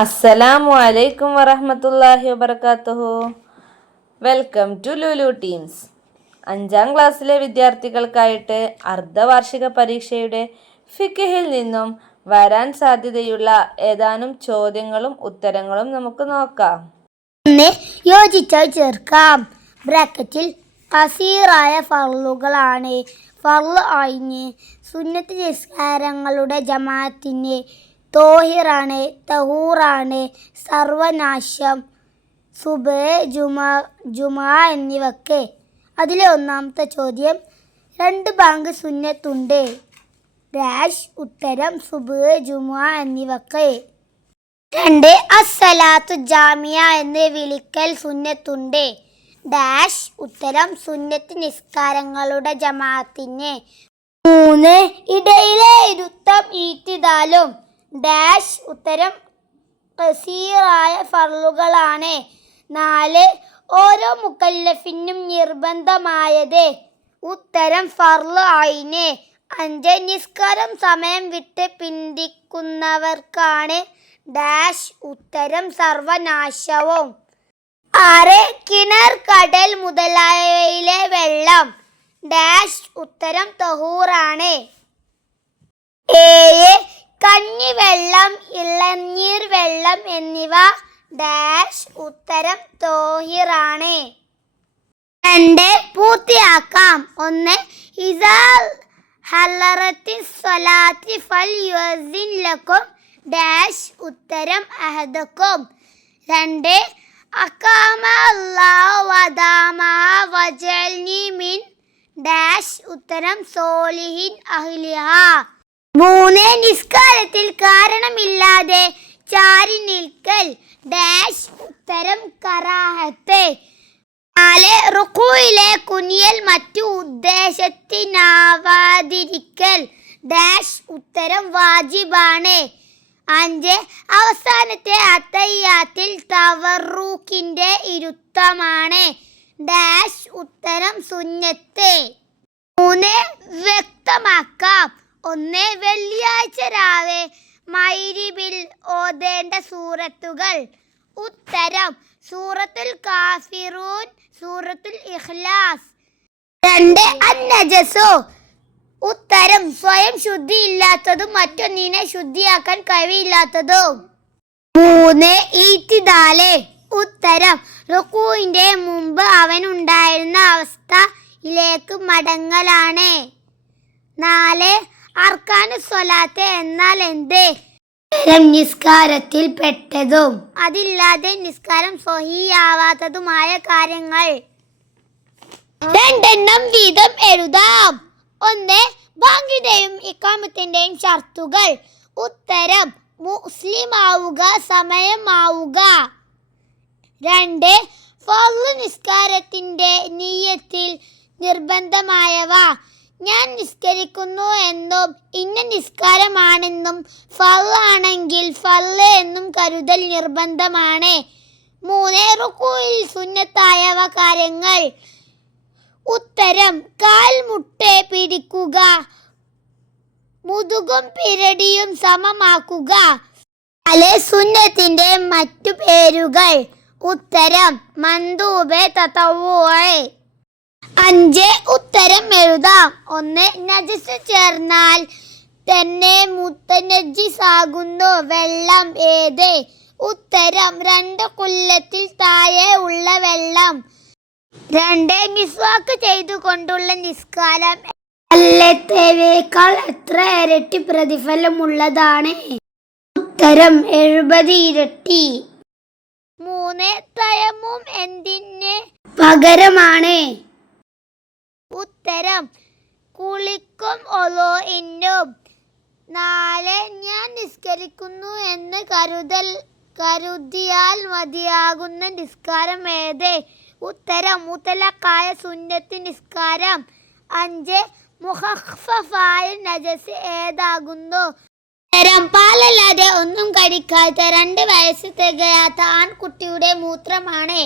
അസ്സലാമു അലൈക്കും വറഹ്മത്തുള്ളാഹി വബറകാതുഹു. Welcome to Lulu teams. 5ാം ക്ലാസ്സിലെ വിദ്യാർത്ഥികൾക്കായിട്ട് അർദ്ധവാർഷിക പരീക്ഷയുടെ ഫിഖ്ഹിൽ നിന്നും വരാൻ സാധ്യതയുള്ള ഏതാനും ചോദ്യങ്ങളും ഉത്തരങ്ങളും നമുക്ക് നോക്കാം. യോജിച്ചായി ചേർക്കാം. ബ്രാക്കറ്റിൽ കസീറായ ഫർളുകളാണ്. ഫർള് ഐന് സുന്നത്ത് നിസ്കാരങ്ങളുടെ ജമാഅത്തിന്, തോഹിറാണ്, തഹൂറാണ്, സർവനാശം, സുബഹ്, ജുമാ എന്നിവയ്ക്ക്. അതിലെ ഒന്നാമത്തെ ചോദ്യം, 2 ബാങ്ക് സുന്നത്തുണ്ട്. ഡാഷ് ഉത്തരം സുബഹ്, ജുമാ എന്നിവയ്ക്ക്. 2 അസ്സലാത്തു ജാമിയ എന്ന് വിളിക്കൽ സുന്നത്തുണ്ട്. ഡാഷ് ഉത്തരം സുന്നത്ത് നിസ്കാരങ്ങളുടെ ജമാഅത്തിന്. 3 ഇടയിലെ ഇരുത്തം ഈത്തിദാലും. ഡാഷ് ഉത്തരം ഖസീറായ ഫർളുകളാണ്. 4 ഓരോ മുക്കല്ലഫിനും നിർബന്ധമായത്. ഉത്തരം ഫർള് ഐന്. 5 നിസ്കാരം സമയം വിട്ട് പിന്തിക്കുന്നവർക്കാണ്. ഡാഷ് ഉത്തരം സർവനാശവും. 6 കിണർ, കടൽ മുതലായവയിലെ വെള്ളം. ഡാഷ് ഉത്തരം തഹൂറാണ്. 7 കഞ്ഞിവെള്ളം, ഇളനീർ വെള്ളം എന്നിവ. ഡാഷ് ഉത്തരം തോഹിറാണ്. 2 പൂർത്തിയാക്കാം. 1 ഇസാ ഹലറത്തി സ്വലാത്തി ഫൽ യുഅസിൻ ലക്കും. ഡാഷ് ഉത്തരം അഹദക്കും. 2 അഖാമ അല്ലാഹു വദാമഹ വജഅൽനി മിൻ. ഡാഷ് ഉത്തരം സോലിഹിൻ അഹ്ലിഹ. 3 നിസ്കാരത്തിൽ കാരണമില്ലാതെ ചാരി നിൽക്കൽ. ഡാഷ് ഉത്തരം കറാഹത്ത്. 4 റുകൂഇലെ കുനിയൽ മറ്റു ഉദ്ദേശത്തിനാവാതിരിക്കൽ. ഡാഷ് ഉത്തരം വാജിബാണ്. 5 അവസാനത്തെ അത്തഹിയ്യാത്തിൽ തവറുക്കിന്റെ ഇരുത്തമാണ്. ഡാഷ് ഉത്തരം സുന്നത്ത്. 3 വ്യക്തമാക്കാം. 1 വെള്ളിയാഴ്ച രാവ് മഗ്‌രിബിൽ ഓതേണ്ട സൂറത്തുകൾ. ഉത്തരം സൂറത്തുൽ കാഫിറൂൻ, സൂറത്തുൽ ഇഖ്ലാസ്. 2 അന്നജസു. ഉത്തരം സ്വയം ശുദ്ധിയില്ലാത്തതും മറ്റൊന്നിനെ ശുദ്ധിയാക്കാൻ കഴിവില്ലാത്തതും. 3 ഈത്തിദാല്. ഉത്തരം റുകൂഇന്റെ മുമ്പ് അവനുണ്ടായിരുന്ന അവസ്ഥയിലേക്ക് മടങ്ങലാണ്. 4 അർക്കാനു സ്വലാത്ത് എന്നാൽ എന്ത്? നിസ്കാരത്തിൽ പെട്ടതും അതില്ലാതെ നിസ്കാരം സ്വഹീഹാവാത്തതുമായ കാര്യങ്ങൾ. 2 എണ്ണം വീതം എഴുതാം. 1 ബാങ്കിന്റെയും ഇഖാമത്തിന്റെയും ഷർത്തുകൾ. ഉത്തരം മുസ്ലിമാവുക, സമയമാവുക. 2 ഫർള് നിസ്കാരത്തിന്റെ നിയ്യത്തിൽ നിർബന്ധമായവ. ഞാൻ നിസ്കരിക്കുന്നു എന്നും ഇന്ന നിസ്കാരമാണെന്നും ഫർള് ആണെങ്കിൽ ഫർള് എന്നും കരുതൽ നിർബന്ധമാണ്. 3 റുകൂഇൽ സുന്നത്തായവ കാര്യങ്ങൾ. ഉത്തരം കാൽ മുട്ട് പിടിക്കുക, മുതുകും പിരടിയും സമമാക്കുക. 4 സുന്നത്തിന്റെ മറ്റു പേരുകൾ. ഉത്തരം മന്ദൂബ്, തതവ്വുഅ്. 5 ഉത്തരം എഴുതാം. 1 നജസ് ചേർന്നാൽ തന്നെ മുത്തനജ്ജിസാകുന്നു വെള്ളം ഏത്? ഉത്തരം 2 കുല്ലത്തിൽ താഴെ ഉള്ള വെള്ളം. 2 മിസ്വാക്ക് ചെയ്തുകൊണ്ടുള്ള നിസ്കാരം അല്ലത്തേക്കാൾ എത്ര ഇരട്ടി പ്രതിഫലമുള്ളതാണ്? ഉത്തരം 70 ഇരട്ടി. 3 തയമ്മും എന്തിന് പകരമാണ്? ഉത്തരം കുളിക്കും ഒളൂഇനും. 4 ഞാൻ നിസ്കരിക്കുന്നു എന്ന് കരുതിയാൽ മതിയാകുന്ന നിസ്കാരം ഏത്? ഉത്തരം മുത്തലഖായ സുന്നത്ത് നിസ്കാരം. 5 മുഖഫഫായ നജസ് ഏതാകുന്നു? ഉത്തരം പാലല്ലാതെ ഒന്നും കഴിക്കാത്ത 2 വയസ്സ് തികയാത്ത ആൺകുട്ടിയുടെ മൂത്രമാണ്.